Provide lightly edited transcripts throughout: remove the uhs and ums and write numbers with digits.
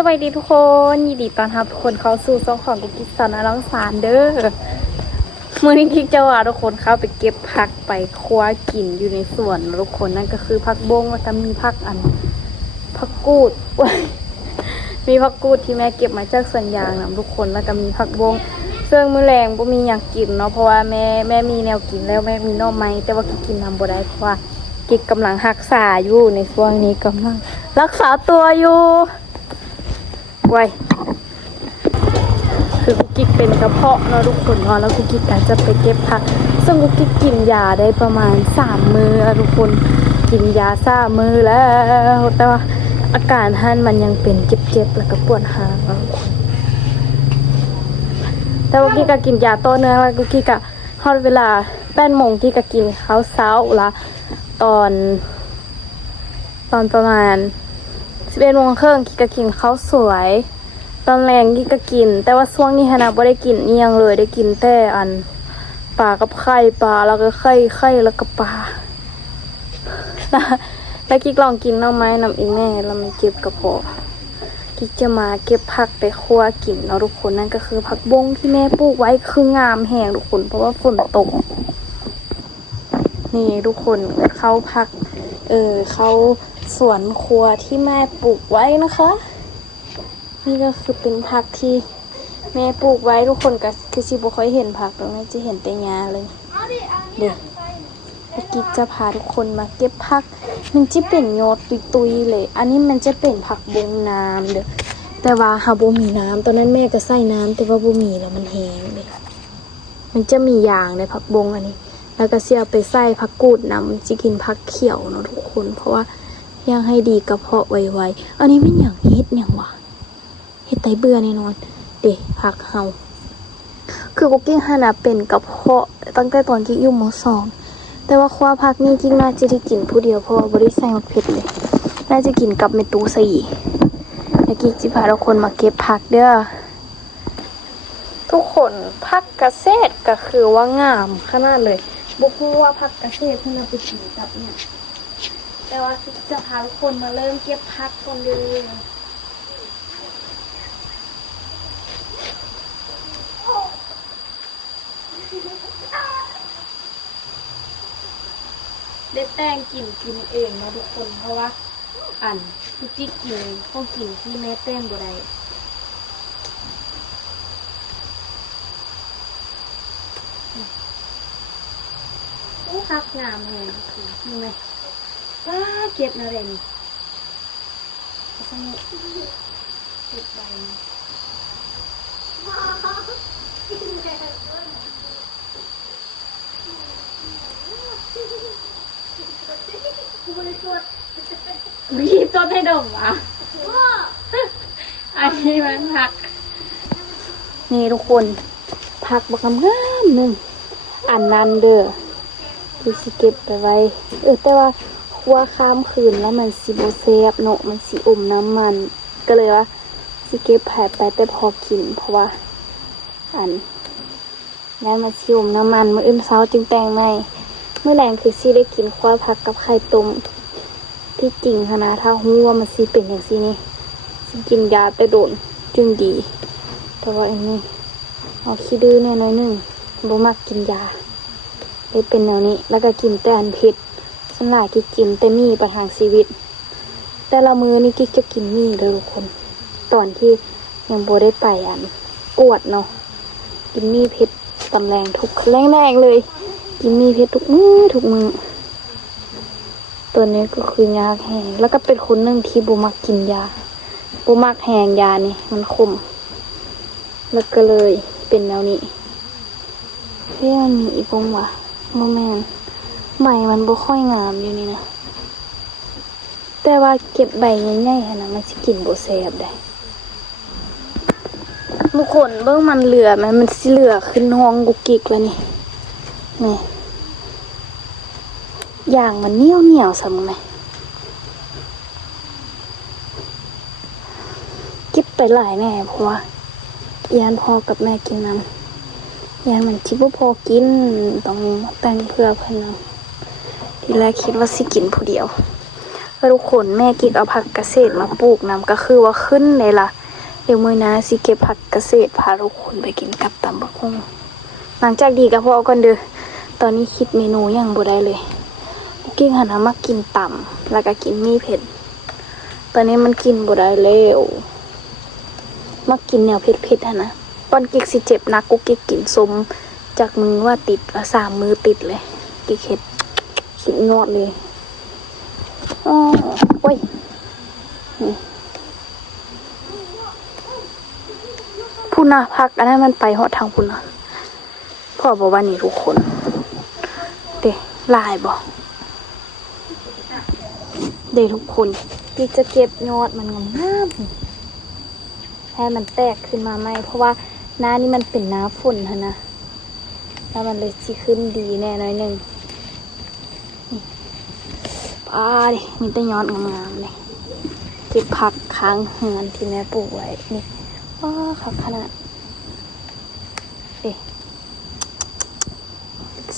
สวัสดีทุกคนยินดีต้อนรับทุกคนเข้าสู่ช่องของกุ๊กกิ๊กสอนอลังสารเด้อมื้อนี้กิ๊กจะว่าทุกคนเข้าไปเก็บผักไปคว้ากินอยู่ในสวนทุกคนนั่นก็คือผักบงแล้วก็มีผักผักกูด มีผักกูดที่แม่เก็บมาจากสวนยางนะทุกคนแล้วก็มีผักบงซึ่งมื้อแรงบ่มีอยากกินเนาะเพราะว่าแม่มีแนวกินแล้วแม่มีหน่อไม้แต่ว่ากิ๊กกินทำบ่ได้เพราะว่ากิ๊กกำลังรักษาอยู่ในช่วงนี้กำลังรักษาตัวอยู่ไว้คือกุ๊กกิ๊กเป็นกระเพาะเนาะทุกคนเนาะแล้วกุ๊กกิ๊กอาจจะไปเก็บผักซึ่งกุ๊กกิ๊กกินยาได้ประมาณ3 มื้อทุกคนกินยา3 มื้อแล้วแต่ว่าอาการท่านมันยังเป็นเจ็บๆแล้วก็ปวดหางทุกคนแต่ว่ากิ๊กก็กินยาต่อเนื่องแล้วกุ๊กกิ๊กก็ฮอดเวลา8 โมงกิ๊กก็กินข้าวเช้าละตอนประมาณ11 โมงครึ่งกิ๊กก็กินข้าวสวยตอนแรงกิ๊กก็กินแต่ว่าช่วงนี้ฮะนะบ่ได้กินเอียงเลยได้กินแต่ปลากับไข่ปลาแล้วก็ไข่แล้วก็ปลาแล้วกิ๊กลองกินหน่อไม้น้ำอีแม่แล้วมันเจ็บกระเพาะกิ๊กจะมาเก็บผักไปคั่วกินเนาะทุกคนนั่นก็คือผักบงที่แม่ปลูกไว้คืองามแห้งทุกคนเพราะว่าฝนตกนี่ทุกคนเขาผักเขาสวนครัวที่แม่ปลูกไว้นะคะนี่ก็คือเป็นผักที่แม่ปลูกไว้ทุกคนก็คือชิบุค่อยเห็นผักตรงนี้จะเห็นแต่หญ้าเลยเดี๋ยวกิ๊กจะพาทุกคนมาเก็บผักมันจะเป็นยอดตุยๆเลยอันนี้มันจะเป็นผักบงน้ำเด้อแต่ว่าหาบ่มีน้ำตอนนั้นแม่ก็ใส่น้ำแต่ว่าบ่มีแล้วมันแห้งเลยมันจะมีอย่างในผักบงอันนี้แล้วก็เสียไปใส่ผักกูดน้ำจะกินผักเขียวเนาะทุกคนเพราะว่ายังให้ดีกระเพาะไวๆอันนี้มันอย่างเฮ็ดอย่างวะเฮ็ดไตเบื่อแน่นอนเด็ผักเฮาคือกุ๊กกิ้งฮานะเป็นกระเพาะตั้งแต่ตอนกิ๊กอยู่ม.2แต่ว่าคว้าผักนี่กิ๊กน่าจะได้กินผู้เดียวเพราะว่าบ่ได้ใส่มะเผ็ดเลยน่าจะกินกับเมตู4แล้วกิ๊กสิพาทุกคนมาเก็บผักเด้อทุกคนผักเกษตรก็คือว่างามขนาดเลยบ่ฮู้ว่าผักเกษตรเพิ่นเอาไปกินกับเนี่ยแต่ว่ากิ๊กจะพาทุกคนมาเริ่มเก็บผักก่อนเลยได้แป้งกินเองนะทุกคนเพราะว่าทุกที่กินต้องกินที่แม่แป้งบ่ได้ผักงามแฮงคือนี่ไงว้าเก็บนะเรนสนุกเก็บใบบีบต้นให้ดมวะอันนี้มันผักนี่ทุกคนผักบักงามหนึ่งอันนั้นเด้อคือสิเก็บไปไว้แต่ว่าคั่วข้ามคืนแล้วมันสิบ่แซ่บเนาะมันสิอมน้ำมันก็เลยว่าสิเก็บแผ่ไปแต่พอกินเพราะว่าแล้วมันสิอมน้ำมันมื้ออื่นเช้าจึงแต่งใหม่มื้อแลงคือสิได้กินคั่วผักกับไข่ต้มที่จริงค่ะนะถ้าฮู้ว่ามันสิเป็นอย่างนี้สิกินยาไปโดนจึงดีแต่ว่าอันนี้เอาขี้ดื้อแน่น้อยหนึ่งบ่มักกินยาเลยเป็นแนวนี้แล้วก็กินแต่เผ็ดส่วนหลายกิ๊กกินแต่มีประทังชีวิตแต่ละมื้อนี่กิ๊กจะกินมีเลยทุกคนตอนที่ยังบ่ได้ไปกวดเนาะกินมีเผ็ดตำแรงทุกแรงๆเลยกินมีเผ็ดทุกมื้อตัวนี้ก็คือยาแห้งแล้วก็เป็นคนหนึ่งที่บ่มักกินยาบ่มักแห้งยานี่มันขมแล้วก็เลยเป็นแนวนี้มันมีอีกวงวะโมแมนใบมันบ่ค่อยงามอยู่นี่นะแต่ว่าเก็บใบใหญ่ๆนะมันสิกินบ่แซ่บได้ทุกคนเบิ่งมันเหลือมันสิเหลือขึ้นห้องกุกกิกแล้วนี่อย่างมันเหนียวซะมึงไหมเก็บไปหลายแน่เพราะว่าย่านพ่อกับแม่กินน้ำย่านมันที่บ่พอกินต้องแต่งเพื่อเพิ่นเนาะทีแรกคิดว่าสิกินผู้เดียว ทุกคนแม่กิ๊กเอาผักเกษตรมาปลูกนำก็คือว่าขึ้นเลยล่ะเดี๋ยวมื้อหน้าสิเก็บผักเกษตรพาทุกคนไปกินกับตำบักหุ่งหลังจากดีก็พอก่อนเด้อตอนนี้คิดเมนูยังบ่ได้เลยกิ๊กหันมากินต่ำแล้วก็กินมีเผ็ดตอนนี้มันกินบ่ได้แล้วมากินแนวเผ็ดๆนะตอนกิ๊กสิเจ็บนักกูกิ๊กกินสมจากมือว่าติดละ3 มื้อติดเลยกิ๊กเฮ็ดสุดยอดเลยอ๋อโอ้ยพุ่นนะพักอันนั้นมันไปหอดทางพุ่นนะพ่อบอกว่านี่ทุกคนเด้ลายบอกเด้ทุกคนที่จะเก็บยอดมันงามให้มันแตกขึ้นมาไหมเพราะว่าหน้านี่มันเป็นหน้าฝนนะแล้วมันเลยสิขึ้นดีแน่น้อยหนึ่งป้าดิมีแต่ยอดงามๆเลยเก็บผักค้างเฮือนที่แม่ปลูกไว้นี่ว้าขับขนาด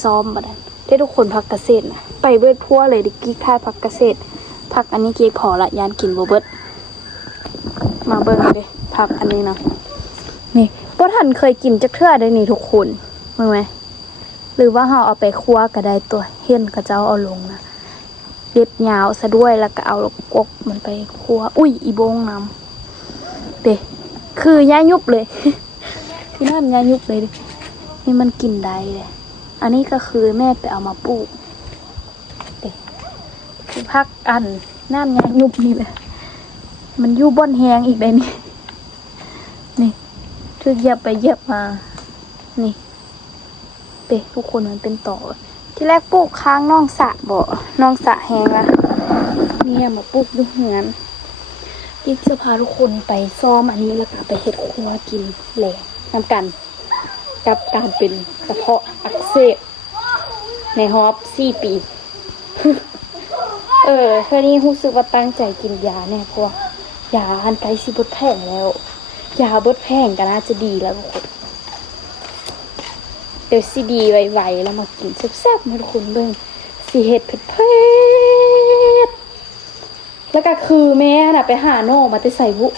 ซ้อมบัดนั้นได้ทุกคนผักเกษตรนะไปเบิดพัวเลยดิกิ๊กทายผักเกษตรผักอันนี้กิ๊กขอละยานกินบ่เบิดมาเบิ่งเลยผักอันนี้นะนี่บ่ทันเคยกินจักเทื่อได้นี่ทุกคนมึงไหมหรือว่าเราเอาไปคั่วก็ได้ตัวเห็นก็จะเอาลงนะเด็ดยาวซะด้วยแล้วก็เอากกมันไปคั่วอุ้ยอีบงน้ำเด้คือย่ายุบเลย พี่น้ำย่ายุบเลยดินี่มันกินได้เลยอันนี้ก็คือแม่ไปเอามาปลูกเด็กคือพักอันน้ำยายุบนี่เลยมันยุบบ่อนแหงอีกเลยนี่นี่ถือเหยียบไปเหยียบมานี่เด็กทุกคนมันเป็นต่อที่แรกปลูกค้างน้องสะบ่น้องสะแหงละเนี่ยมาปลูกดูเหมือนยิ่งจะพาทุกคนไปซ้อมอันนี้แล้วก็ไปเห็ดครัวกินแหล่นำกันกับการเป็นกระเพาะอักเสบในฮอบ4 ปีเท่านี้รู้สึกว่าตั้งใจกินยาเนี่ยเพราะยาอันไกลสิบดแพงแล้วยาบดแพงก็น่าจะดีแล้วทุกคนเดี๋ยวซีดีไวๆแล้วมากินแซ่บๆมาทุกคนเบิ่งสีเห็ดเผ็ดๆแล้วก็คือแม่น่ะไปหาโน่มาแต่ใส่บุ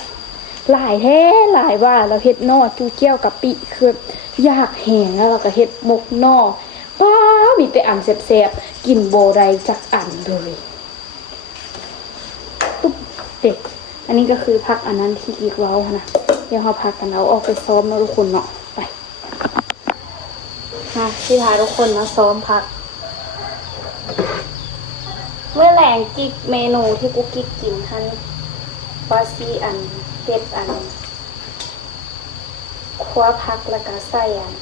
หลายแท้หลายว่าเราเห็ดนอจูเกี้ยวกับปิคืออยากแห้งแล้วเราก็เห็ดหมกนอป้ามีแต่อันแซ่บๆกินโบไรจากอันเลยตุ๊บเด็กอันนี้ก็คือพักอันนั้นที่อีกเรานะเดี๋ยวเราพักกันแล้วออกไปซ้อมนะทุกคนเนาะไปมาที่พาทุกคนมาซ้อมพักเมื่อแหลงกิ๊กเมนูที่กูกิ๊กกินท่านว่าซีอันเฮ็ดอันคั่วผักแล้วก็ใส่อัน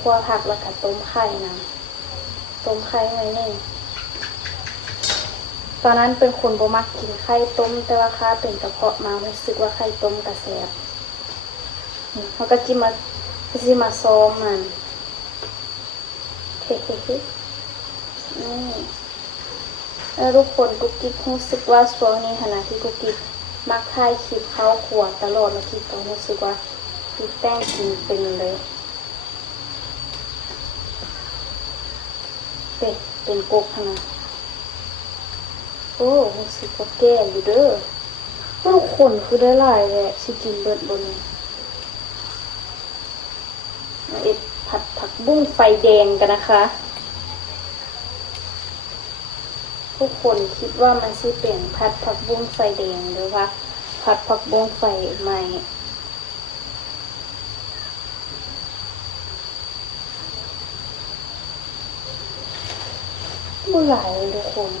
คั่วผักแล้วก็ต้มไข่นะต้มไข่ไว้นี่ตอนนั้นเป็นคนบ่มักกินไข่ต้มแต่ว่าค่าเป็นกระเพาะมารู้สึกว่าไข่ต้มกระแสบเขาก็จิมาซ้อมมันเฮ้นี่ทุกคนกุ๊กกิ๊กรู้สึกว่าช่วงนี้ขณะที่กุ๊กกิ๊กมักถ่ายคลิปเข้าขวดตลอดแล้วกิ๊กก็รู้สึกว่ากิ๊กแต่งกินเป็นเลยเป็นกบนะโอ้รู้สึกว่าแก่อยู่เด้อทุกคนคือได้หลายเลยสิกินเบิดบนผัดผักบุ้งไฟแดงกันนะคะทุกคนคิดว่ามันสิเป็นผัดผักบุ้งไฟแดงหรือว่าผัดผักบุ้งไฟใหม่บุหลายเลยทุกคน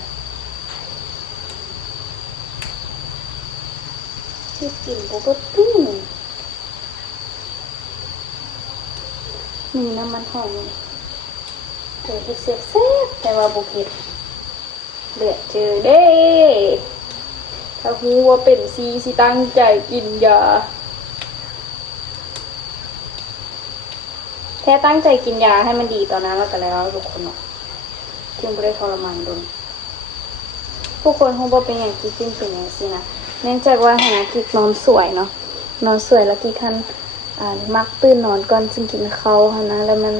ที่กินปกติมีน้ำมันหอมเจอที่เสียบแซ่บแต่ว่าบุกเห็ดเดือดเจอเด้ถ้าหูว่าเป็นซีสิตั้งใจกินยาแค่ตั้งใจกินยาให้มันดีตอนนั้นแล้วก็แล้วทุกคนเนาะจึงไม่ได้ทรมานโดนทุกคนคงบอกเป็นอย่างกิ๊กจึงเป็นอย่างสินะเนื่องจากว่าหากิ๊กนอนสวยเนาะนอนสวยแล้วกิ๊กคันมักตื่นนอนก่อนจึงกินข้าวนะแล้วมัน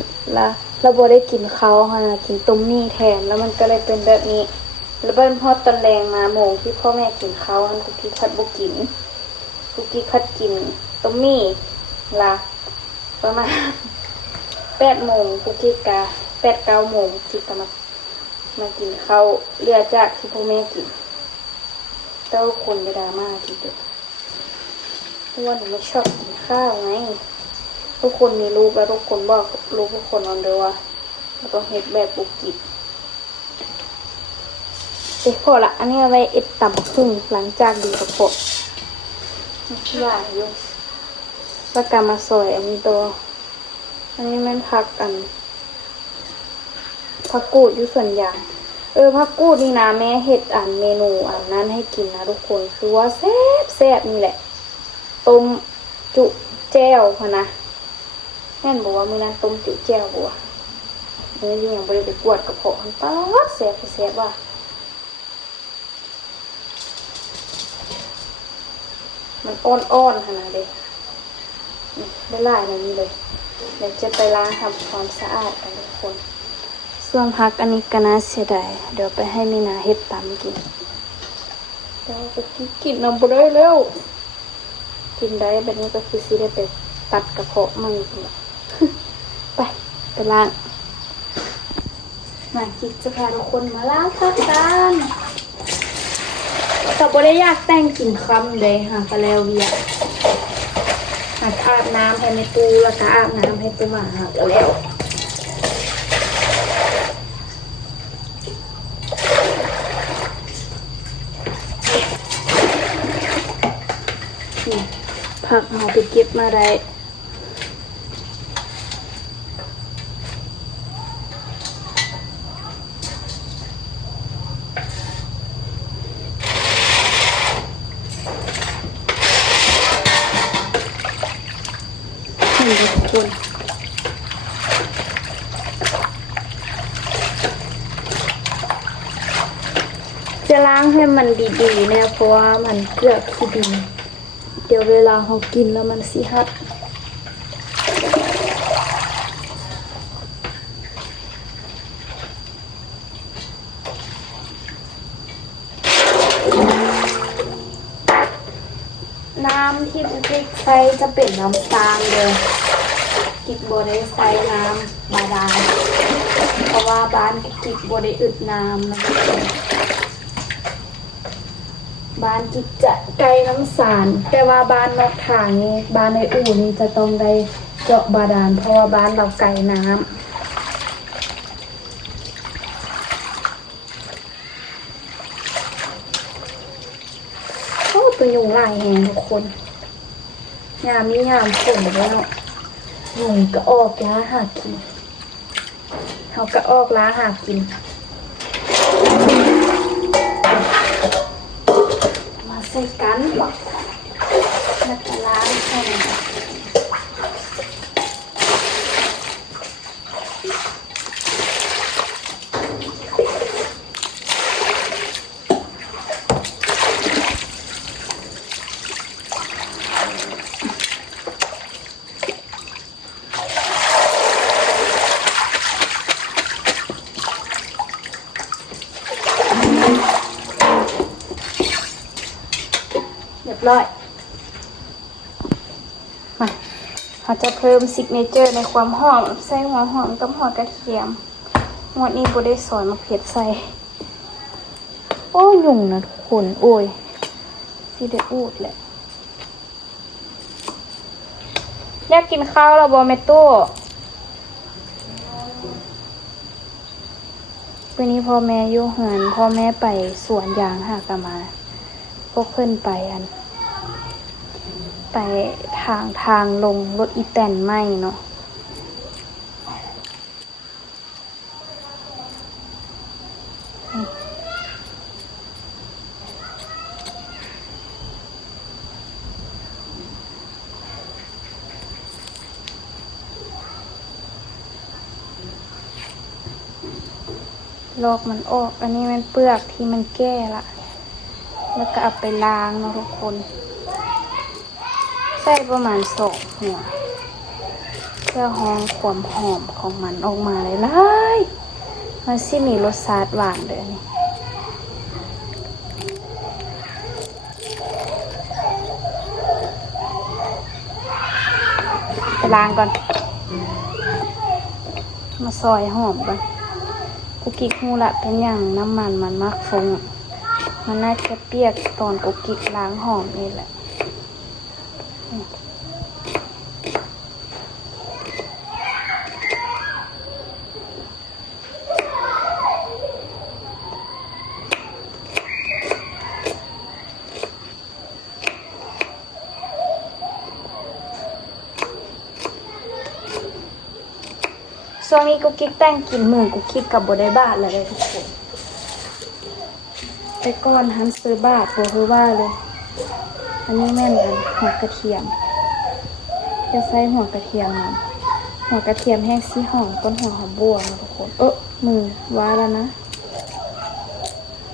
เราบ่ได้กินข้าวนะกินต้มมี่แทนแล้วมันก็เลยเป็นแบบนี้ แล้วเบิ้ลพอตอนแรงมาโมงที่พ่อแม่กินข้าวกุกกี้คัดบุกินกุกกี้คัดกินต้มมี่ละประมาณ8 โมงกุกกี้กา8-9 โมงที่จะมากินข้าวเรือจากที่พ่อแม่กินเต้าคนไปดราม่าทีเดียวเพราะว่าหนูไม่ชอบกินข้าวไงทุกคนมีลูกแล้วทุกคนบอกลูกทุกคนนอนเดียวว่าเราต้องเฮ็ดแบบบุกิพอละอันนี้เอาไว้เอ็ดต่ำครึ่งหลังจากดีกระปกว่าอยู่ประกามาซอยอันนี้ตัวอันนี้แม่นผักผักกูดอยู่ส่วนใหญ่ผักกูดนี่นะแม่เฮ็ดเมนูนั้นให้กินนะทุกคนคือว่าแซ่บนี่แหละต้มจุแจ่วพะนะแม่นบอกว่ามื้อนั้นต้มจุแจ่วบัวมื้อนี้ยังบ่ได้ไปกวดกระเพาะมันตาแซ่บว่ะมันอ่อนๆขนาดเด็กได้ลายแบบนี้เลยเดี๋ยวจะไปล้างทำความสะอาดกันทุกคนส่วนพักอันนี้ก็น่าเสียดายเดี๋ยวไปให้มีนาเฮ็ดตำกินเดี๋ยวไปกินน้ำบ่ได้แล้วกินได้แบบนี้ก็คือสิได้ไปตัดกระเพาะมันไปล้างมาคิดจะพาทุกคนมาล้างพักกันแต่บ่ได้อยากแต่งกินคำเลยค่ะไปแล้วเวียหักอาบน้ำให้ในตู้แล้วก็อาบน้ำให้ตัวหมาหักแล้วผักเอาไปเก็บมาได้ทุกคนจะล้างให้มันดีๆนะเพราะว่ามันเกลือขี้ดินเดี๋ยวเวลาเรากินแล้วมันสิหัดน้ำที่บุกิกใส่จะเป็นน้ำตาลเลยกิกบ่ได้ใส่น้ำบาดาลเพราะว่าบ้านกิกบ่ได้อึดน้ำนะคะบ้านกิกจะไกลน้ำสารแต่ว่าบ้านนอกทางนี้บ้านในอู่นี้จะต้องได้เจาะบาดาลเพราะว่าบ้านเราไกลน้ำตัวยุงลายแหงทุกคนยามนี้ยามฝนแล้วยุงก็ออกล้าหากินเขาก็ออกล้าหากินมาใส่กันแล้วก็ล้างให้เรียบร้อยมาเราจะเพิ่มซิกเนเจอร์ในความหอมใส่หัวหอมกับหัวกระเทียมงวดนี้โบได้สอนมะเขือใส่โอ้ยุ่งนะทุกคนโอ้ยสิได้อูดแหละอยากกินข้าวเราบอเมโต้วันนี้พ่อแม่อยู่เฮือนพ่อแม่ไปสวนยางหากมาพวกเพื่อนไปไปทางลงรถอีแตนไหมเนาะลอกมันออกอันนี้มันเปลือกที่มันแก่ละแล้วก็เอาไปล้างเนาะทุกคนใส่ประมาณ2 หัวเพื่อหอมความหอมของมันออกมาเลยมันสิมีรสชาติหวานเลยนี่ ล้างก่อนมาซอยหอมก่อนกุกกิ๊กฮูละเป็นอย่างน้ำมันมันมักฟงมันน่าจะเปียกตอนกุกกิ๊กล้างหอมนี่แหละช่วงนี้กุ๊กกิ๊กแต่งกินมือกุ๊กกิ๊กกับบได้บาทเลยทุกคนไปก่อนหันซื้อบาทบอกคือว่าเลยอันนี้แม่นกันหัวกระเทียมจะใส่หัวกระเทียมนะหัวกระเทียมแห้งซี่หอมต้นหัวหอมบัวนะทุกคนมือว่าแล้วนะ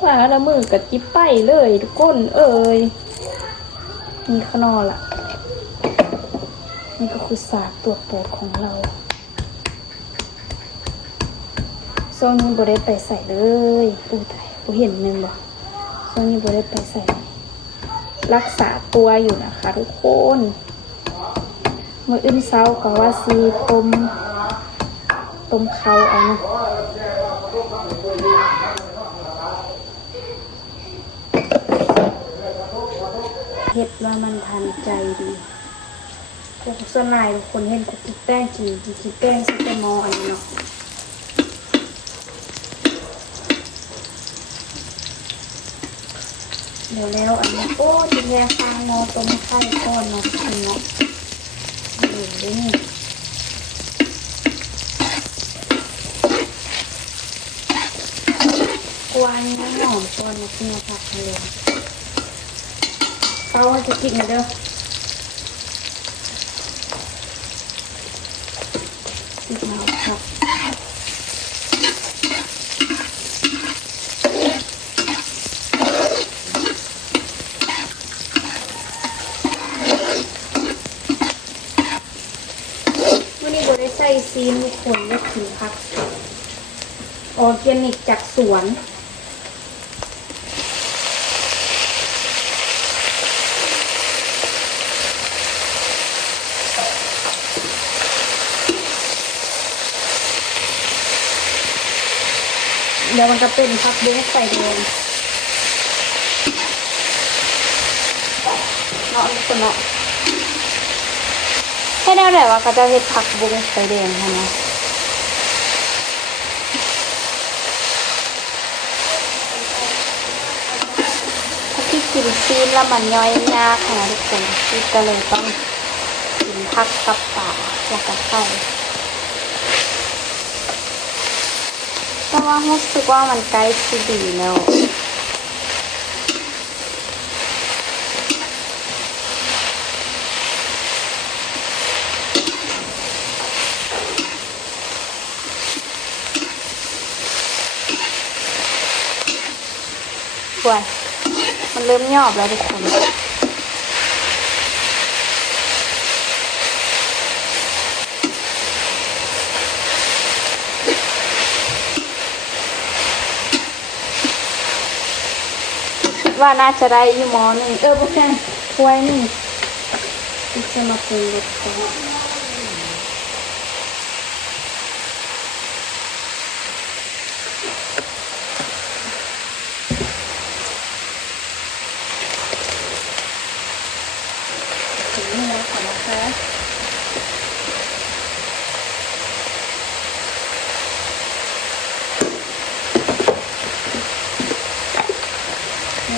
ว่าแล้วมือกับจิ๊บไปเลยทุกคนนี่ข้างนอกล่ะนี่ก็คือสากตัวโปรดของเราโซนนี้บได้ไปใส่เลยปูเห็นนึงบ่โซนนี้บได้ไปใส่รักษาตัวอยู่นะคะทุกคนมื้ออื่นเช้าก็ว่าซีต้มเขาเอาเนาะเฮ็ดว่ามันทันใจดีแต่ส่วนใหญ่ทุกคนเห็นกุ๊กแป้งกินแป้งซิกมออันนี้เนาะเดี๋ยวแล้วอันนี้จะแยกฟางงอต้มไข่ก้อนเนาะอันเนาะดูดินี่กวนน้ำหอมก้อนนะที่มาผัดทะเลเขาจะกินนะเด้อติดมาครับใส่ซีนทุกคนได้กินผักออร์แกนิกจากสวนเดี๋ยวมันจะเป็นผักบุ้งใส่แดงเนาะคนเนาะให้ได้แต่ว่าก็จะเฮ็ดผักบุ้งใส่แดงใช่ไหมที่กินซีนแล้วมันย่อยยากค่ะทุกคนที่ก็เลยต้องกินผักกับปลาแล้วก็ไข่เพราะว่ารู้สึกว่ามันใกล้สิดีแล้วมันเริ่มยอบแล้วทุกคนว่าน่าจะได้ยี่หม้อหนึ่งพวกแค่ถ้วยนี่จะมาปรุงรสก่อน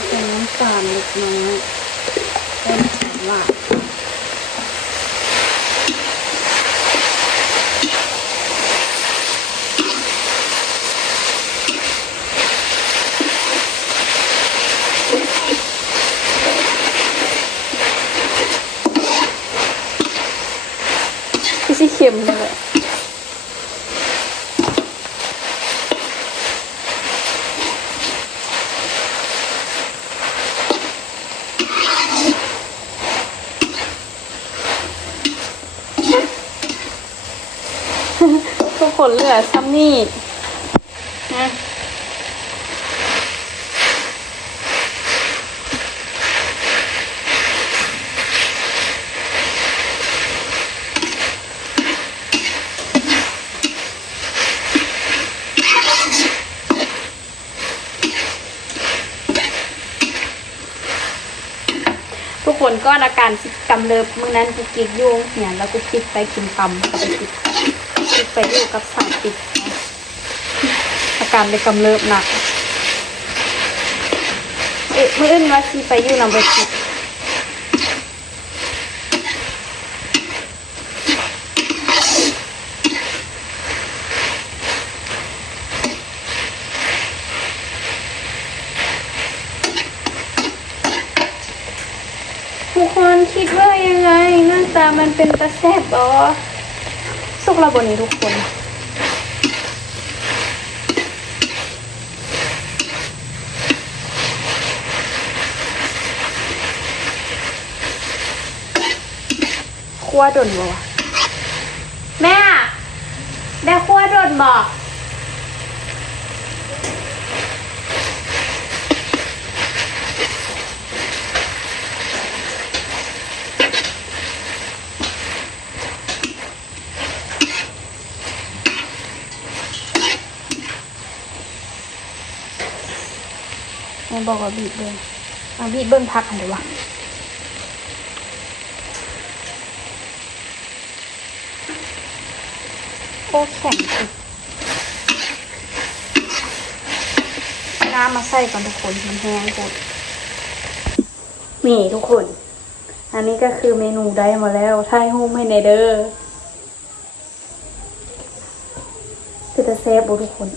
เป็นน้ำตาลเล็กน้อยต้นหวานที่เค็มเลยทุกคนเหลือซ้ำนี่นะ ทุกคนก็อาการกำเริบมื้อนั้นกูกิกอยู่เนี่ยแล้วกูกิกไปกินตำกับไปกิกไปอยู่กับสายติดนะอาการเลยกำเริบหนักมื้ออื่นว่าสิไปอยู่นำไปกิกทุกคนคิดว่ายังไงหน้าตามันเป็นตาแซ่บบ่สุกระบนนี้ทุกคนคั่วดนบ่แม่ได้คั่วดนบ่แม่บอกว่าบีบเบิ้งบีบเบิ้งพักกันเดี๋ยววะโอ้แข็งสิน้ำมาใส่ก่อนทุกคนมันแห้งหมดนี่ทุกคนอันนี้ก็คือเมนูได้มาแล้วถ่ายรูปให้ในเด้อจะเซฟทุกคน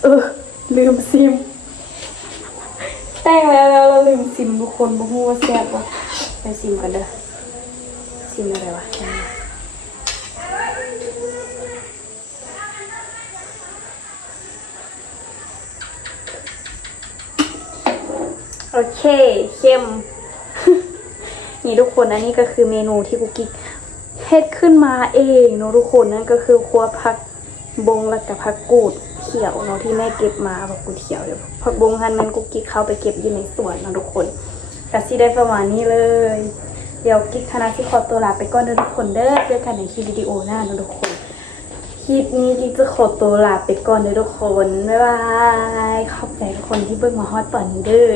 ลืมซิมแต่งแล้วเราลืมซิมทุกคนบ่ฮู้ว่าแซ่บบ่ไปซิมกันเด้อซิมอะไรวะโอเคเข้ม นี่ทุกคนอันนี้ก็คือเมนูที่กุ๊กกิ๊กเฮ็ดขึ้นมาเองเนาะทุกคนนั่นก็คือครัวผักบงและกับผักกูดเขียวเนาะที่แม่เก็บมาผักกูดเขียวเดี๋ยวผักบงหันมันกุ๊กกิ๊กเข้าไปเก็บอยู่ในสวนเนาะทุกคนก็สิได้ประมาณนี้เลยเดี๋ยวกิ๊กคณะที่ขอตัวลาไปก่อนเด้อทุกคนเด้อเจอกันในคลิปวิดีโอหน้าเนาะทุกคนคลิปนี้กิ๊กจะขอตัวลาไปก่อนเด้อทุกคนบ๊ายบายขอบใจทุกคนที่เบิ่งมาฮอดตอนนี้เด้อ